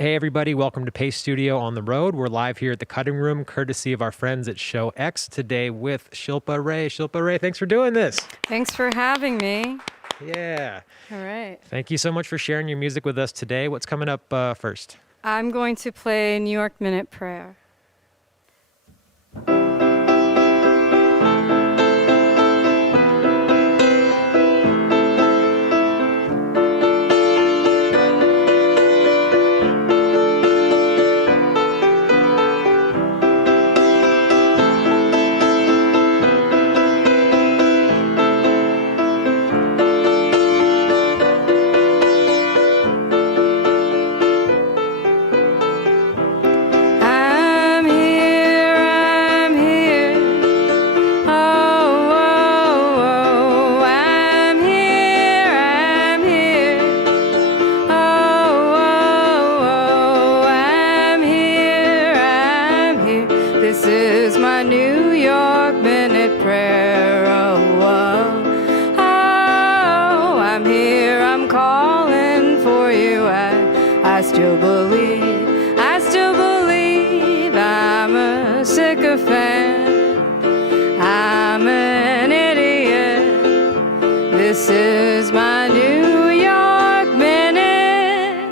Hey, everybody. Welcome to Pace Studio on the Road. We're live here at the Cutting Room, courtesy of our friends at Show X, today with Shilpa Ray. Shilpa Ray, thanks for doing this. Thanks for having me. Yeah. All right. Thank you so much for sharing your music with us today. What's coming up first? I'm going to play New York Minute Prayer. This is my New York Minute Prayer. Oh, oh, oh, I'm here, I'm calling for you. I still believe I'm a sycophant. I'm an idiot. This is my New York Minute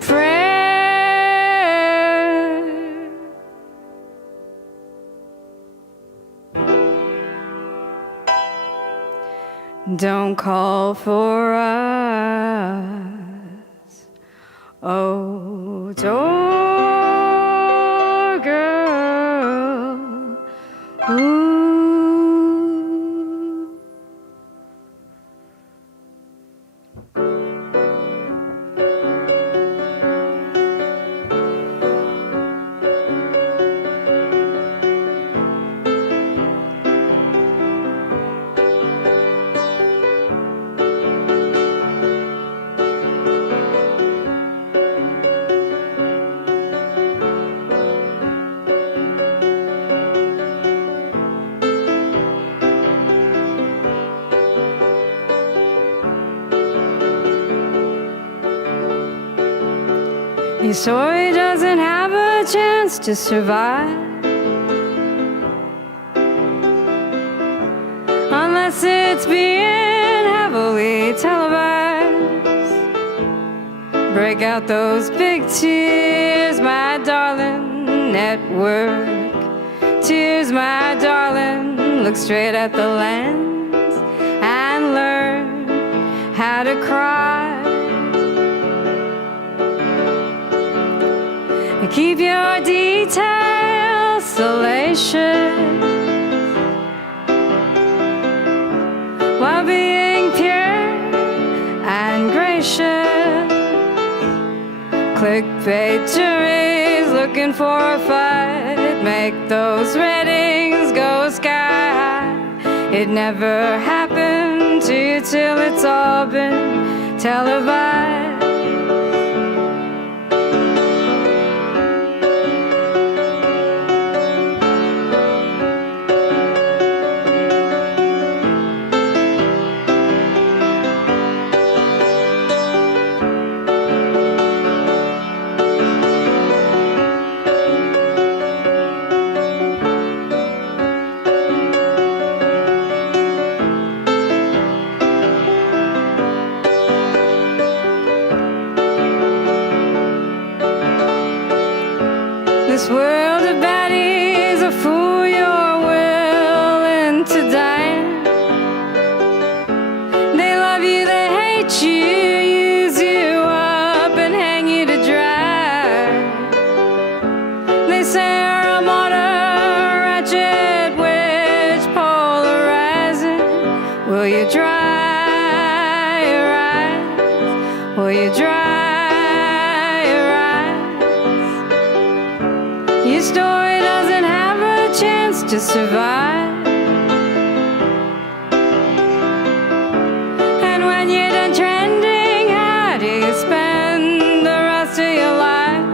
Prayer. Don't call for us, oh, door girl. Ooh. Your story doesn't have a chance to survive unless it's being heavily televised. Break out those big tears, my darling. Network tears, my darling. Look straight at the lens and learn how to cry. Keep your details salacious while being pure and gracious. Clickbait juries looking for a fight. Make those ratings go sky high. It never happened to you till it's all been televised. This world of baddies, a fool you're willing to die. They love you, they hate you, use you up and hang you to dry. They say you're a martyr, wretched witch, polarizing. Will you dry your eyes? Will you dry? Your story doesn't have a chance to survive. And when you're done trending, how do you spend the rest of your life?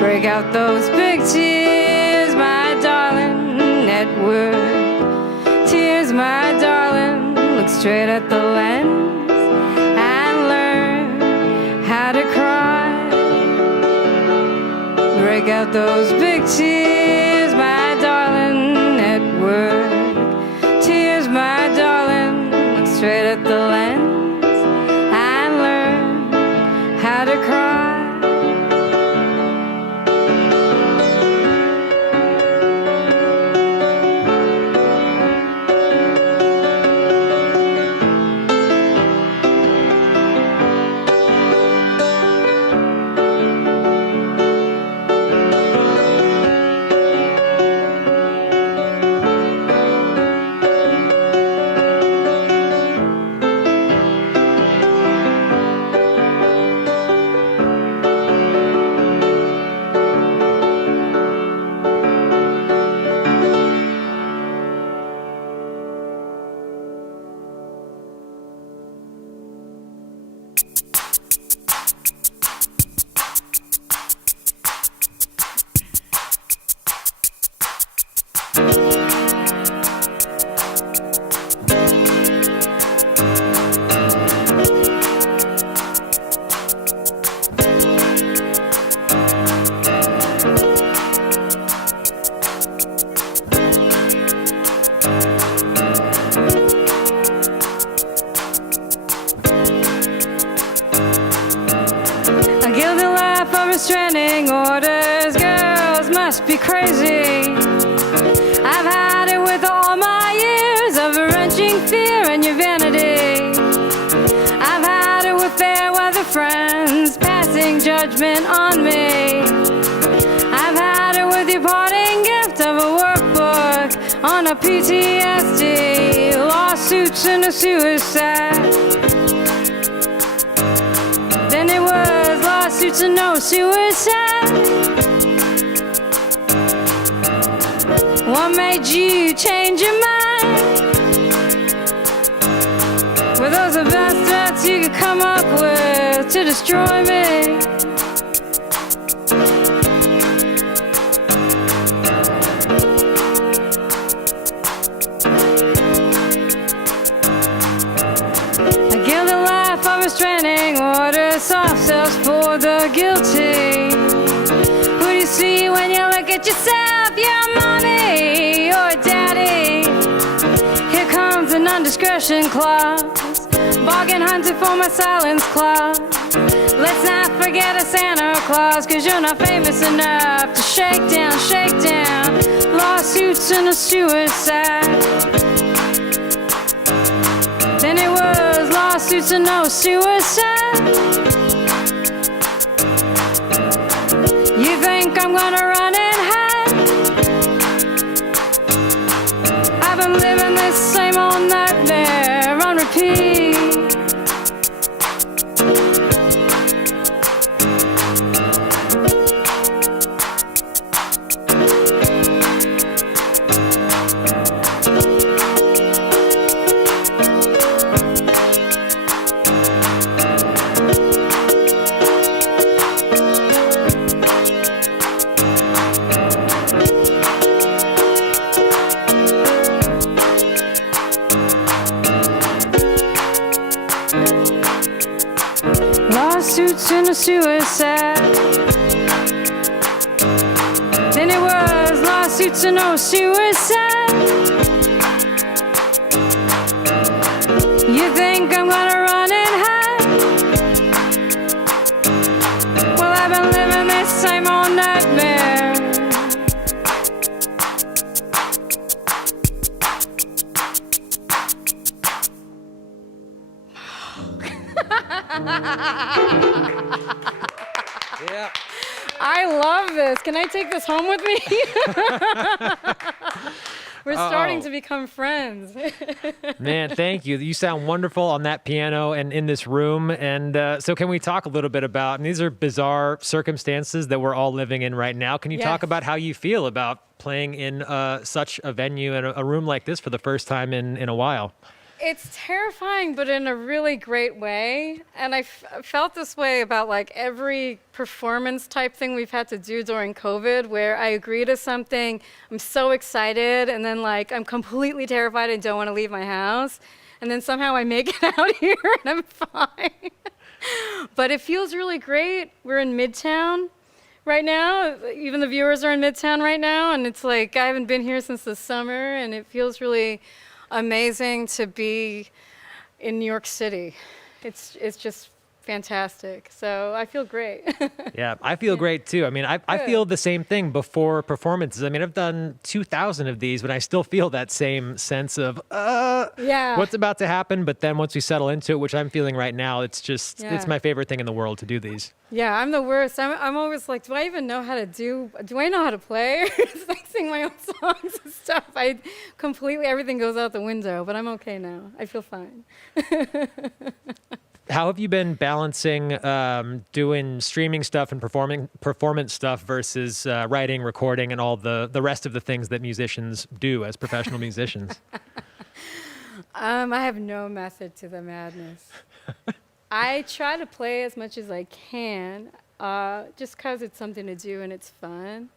Break out those big tears, my darling. Network tears, my darling. Look straight at the lens and learn how to cry. break out those big tears, my darling, at work. Tears, my darling, look straight at the lens and learn how to cry. Restraining orders, girls must be crazy. I've had it with all my years of wrenching fear and your vanity. I've had it with fair weather friends passing judgment on me. I've had it with your parting gift of a workbook on a PTSD, lawsuits and a suicide. Then it was lawsuits and no suicide. What made you change your mind? Were those the best threats you could come up with to destroy me? A gilded life of restraining orders, soft cells for the guilty. Who do you see when you look at yourself? Your mommy or daddy? Here comes an undiscretion clause, bargain hunted for my silence clause. Let's not forget a Santa Claus, 'cause you're not famous enough to shake down lawsuits and a suicide. Then it was lawsuits and no suicide. You think I'm gonna run and hide? I've been living this same old nightmare on repeat. Lawsuits and a suicide. Then it was lawsuits and no suicide. You think I'm gonna run and hide? Well, I've been living this same old nightmare. Yeah. I love this. Can I take this home with me? We're starting to become friends. Man, thank you. You sound wonderful on that piano and in this room. And so can we talk a little bit about, and these are bizarre circumstances that we're all living in right now. Can you talk about how you feel about playing in such a venue and a room like this for the first time in a while? It's terrifying, but in a really great way. And I felt this way about like every performance type thing we've had to do during COVID, where I agree to something, I'm so excited, and then like I'm completely terrified and don't want to leave my house. And then somehow I make it out here and I'm fine. But it feels really great. We're in Midtown. right now. Even the viewers are in Midtown right now, and it's like I haven't been here since the summer, and it feels really amazing to be in New York City. It's just fantastic. So I feel great. Yeah, I feel great too. I mean, I feel the same thing before performances. I mean, I've done 2,000 of these, but I still feel that same sense of, Yeah. what's about to happen? But then once we settle into it, which I'm feeling right now, it's just, it's my favorite thing in the world to do these. Yeah, I'm the worst. I'm always like, do I even know how to do I know how to play? It's like sing my own songs and stuff. Everything goes out the window, but I'm okay now. I feel fine. How have you been balancing doing streaming stuff and performance stuff versus writing, recording, and all the rest of the things that musicians do as professional musicians? I have no method to the madness. I try to play as much as I can, just because it's something to do and it's fun.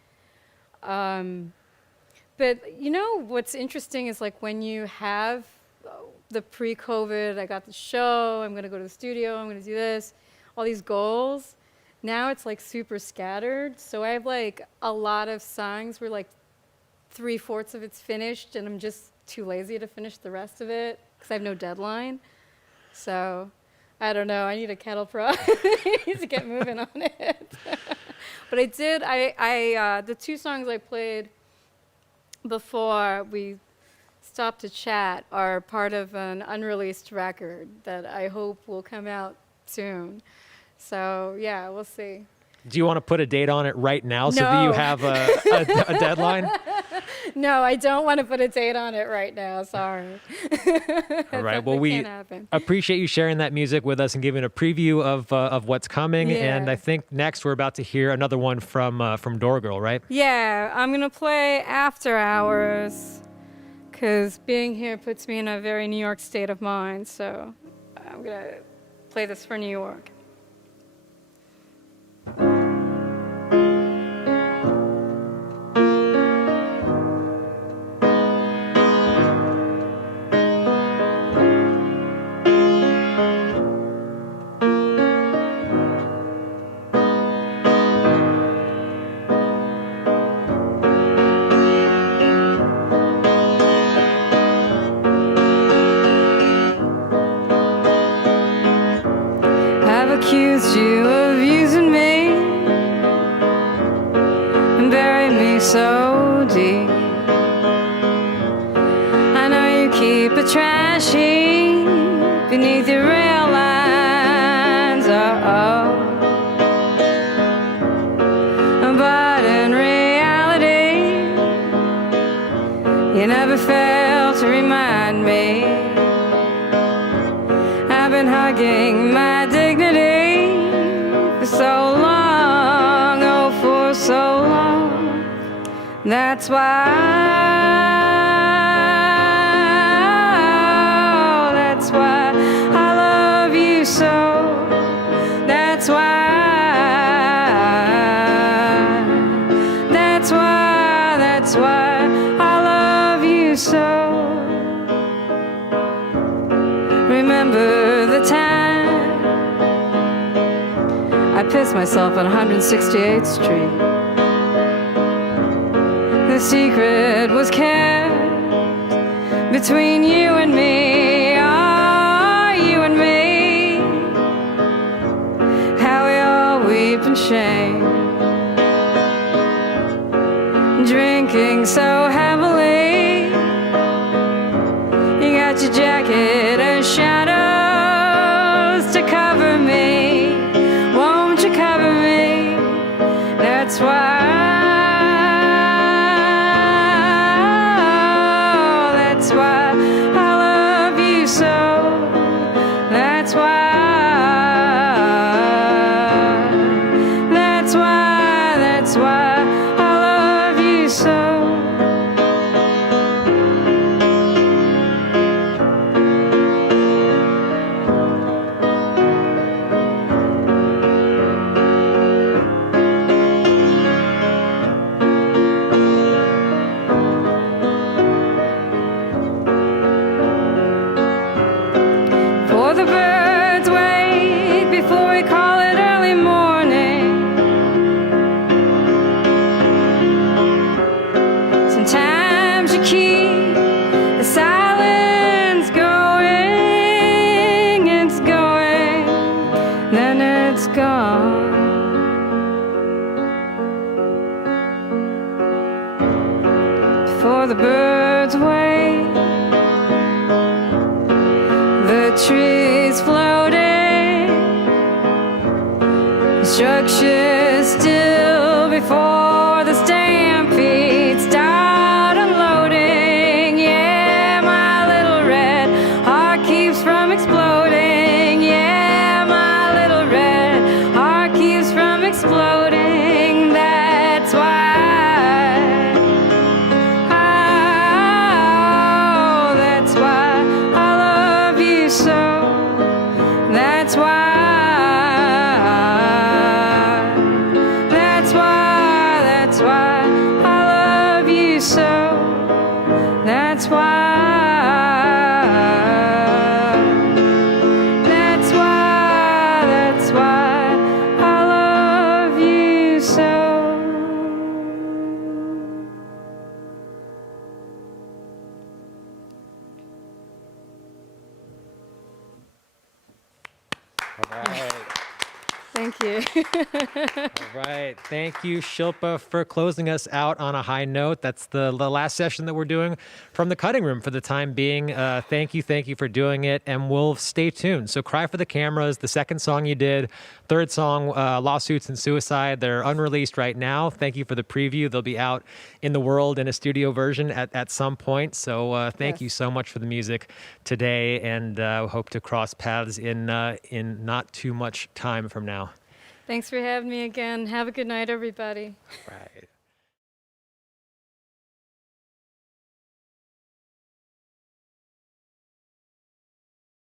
But you know what's interesting is like when you have the pre-COVID, I got the show, I'm gonna go to the studio, I'm gonna do this, all these goals. Now it's like super scattered. So I have like a lot of songs where like 3/4 of it's finished and I'm just too lazy to finish the rest of it because I have no deadline. So I don't know, I need a kettle prod. I need to get moving on it. But I did, the 2 songs I played before we stopped to chat are part of an unreleased record that I hope will come out soon. So yeah, we'll see. Do you want to put a date on it right now so that you have a deadline? No, I don't want to put a date on it right now. Sorry. All right. Well, we appreciate you sharing that music with us and giving a preview of what's coming. Yeah. And I think next we're about to hear another one from Door Girl, right? Yeah, I'm gonna play After Hours because being here puts me in a very New York state of mind. So I'm gonna play this for New York. Accused you of using me and buried me so deep. I know you keep a trash heap beneath your rail lines, but in reality you never fail to remind me I've been hugging my dignity for so long, oh, for so long. That's why I love you so. That's why I love you so. Remember the time I pissed myself on 168th Street. The secret was kept between you and me, oh, you and me. How we all weep in shame, drinking so heavily. You got your jacket and shadows to cover me. Won't you cover me? That's why I love you so. That's why I love you so. the birds wait. The trees floating, structures still before the stampede start unloading. Yeah, my little red heart keeps from exploding. Yeah, my little red heart keeps from exploding. That's why. That's why, that's why I love you so. That's why, that's why I love you so. All right. Thank you. All right. Thank you, Shilpa, for closing us out on a high note. That's the last session that we're doing from the cutting room for the time being. Thank you for doing it, and we'll stay tuned. So Cry for the Cameras, the second song you did, third song, Lawsuits and Suicide, they're unreleased right now. Thank you for the preview. They'll be out in the world in a studio version at some point. So thank you so much for the music today, and hope to cross paths in not too much time from now. Thanks for having me again. Have a good night, everybody. Right.